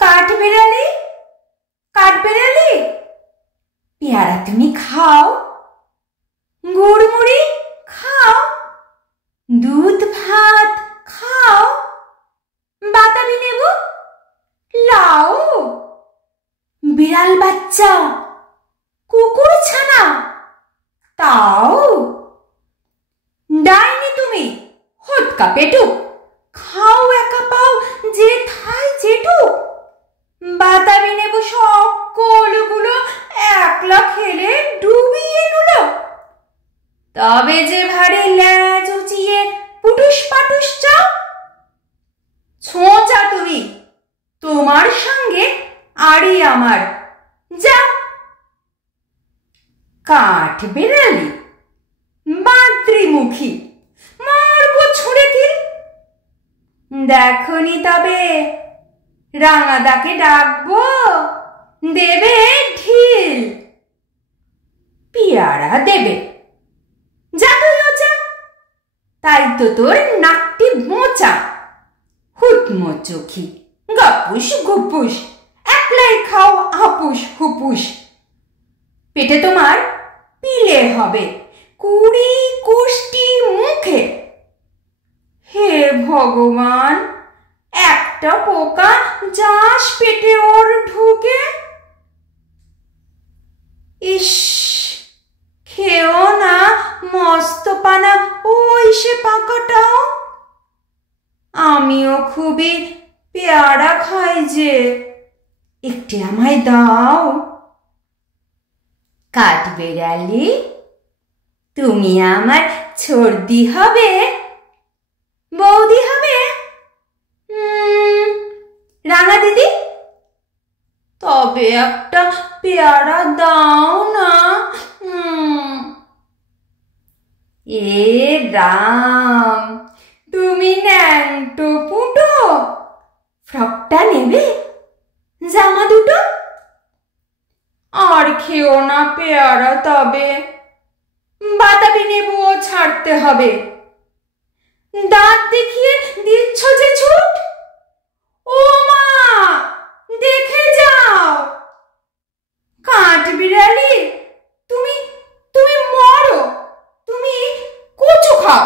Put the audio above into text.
কাঠবেড়ালি, কাঠবেড়ালি, পেয়ারা তুমি খাও, গুড়মুড়ি খাও, দুধ ভাত খাও, বাতাবি নেবু লাও, বিড়াল বাচ্চা, কুকুর ছানা তাও, ডাইনি তুমি হটকা পেটুক, খাও একা পাও যে থাই যেটুক, বাতাবি নেবু সকলগুলো একলা খেলে ডুবিয়ে নুল, তবে যে ভারী ল্যাজ উঁচিয়ে পুটুস পাটুস চাও, ছোঁচা তুমি, তোমার সঙ্গে আড়ি আমার, যাও। কাঠবেড়ালি বাদ্রিমুখী, মরব ছুঁড়ে কিল, দেখনি তবে রাঙাদাকে ডাকবো, দেবে ঢিল, পেয়ারা দেবে, যা তুইও যা, তাই তো তোর নাকটি মোচা, হুটমো চোখি, গাপুস গুপুস, একলাই খাও হাপুস হুপুস, পেটে তোমার পিলে হবে 20 কোষ্টি মুখে, হে ভগবান, একটা পোকা যাস পেটে ওর ঢুকে, ইস, খেও না মস্ত পানা ওই সে পাকাটাও, আমিও খুবই পেয়ারা খাই যে, একটি আমায় দাও। কাঠবেড়ালি, তুমি আমার ছর্দি হবে, বৌদি হবে, রাঙা দিদি, তবে একটা পেয়ারা দাও না। এ রাম, তুমি ন্যাংটো পুটো, ফ্রকটা নেবে, জামা দুটো, আর খেও না পেয়ারা তবে, বাতাবি নেবুও ছাড়তে হবে, দাঁত দেখিয়ে দিচ্ছ যে ছুট, ও মা দেখে যাও। কাঠবিড়ালি, তুমি তুমি মরো, তুমি কচু খাও।